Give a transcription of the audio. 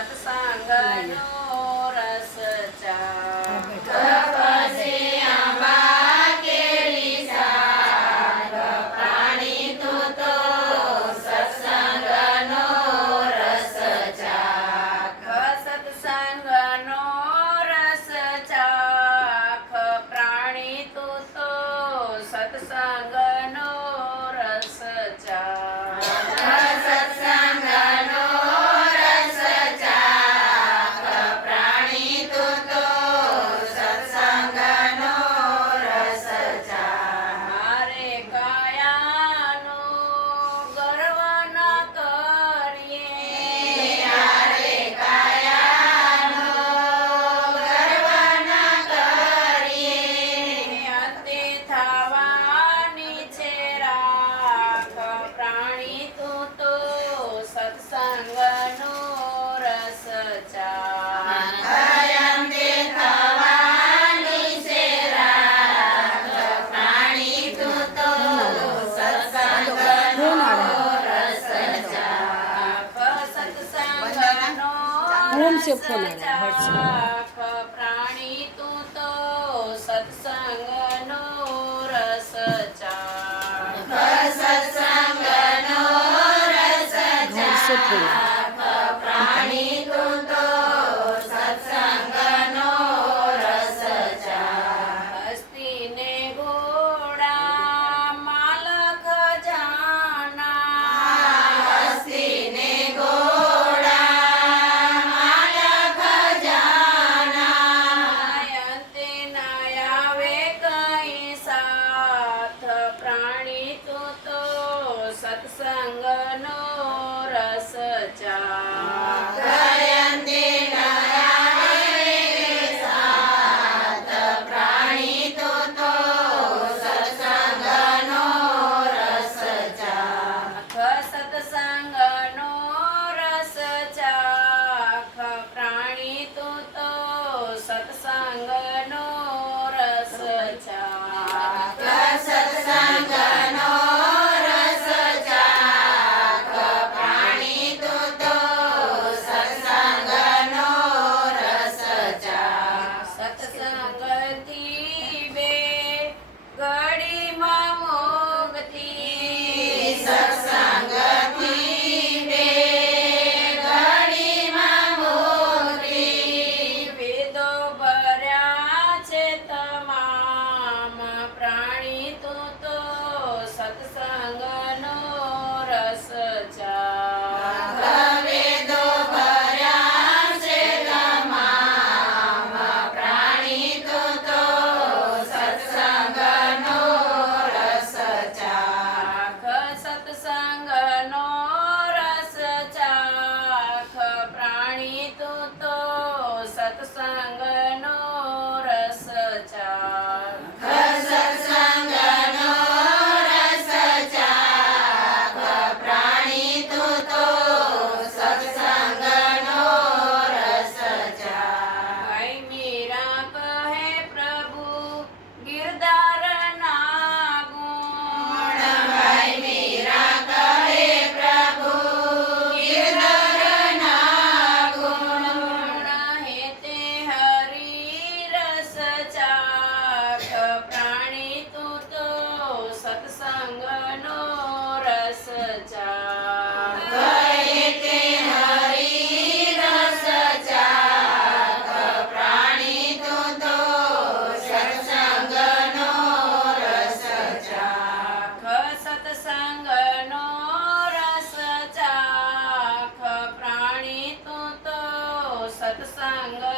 Tapos ang gano'n. Hmm. દિવસે phone પ્રાણી તું તો સત્સંગનો રસ પ્રાણી તું તો 三个。तसा nada,